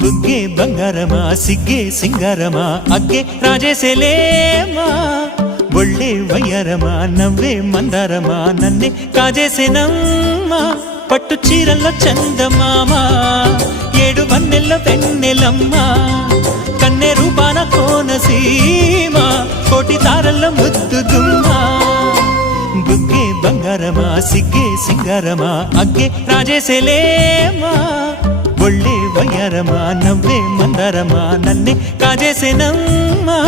బుగ్గే బంగారమా సిగ్గే సింగారమా అగ్గే రాజేసేలేమా ఒళ్ళే వయ్యారమా నవ్వే మందారమా నన్నే కాజేసేనమ్మా పట్టు చీరల్లో చందమామా ఏడు వన్నెల్లో వెన్నెలమ్మా కన్నె రూపాన కోనసీమ కోటి తారల్లో ముద్దుగుమ్మా బుగ్గే బంగారమా సిగ్గే సింగారమా అగ్గే రాజేసేలేమా ఒళ్ళే వయ్యారమా నవ్వే మందారమా నన్నే కాజేసేనమ్మా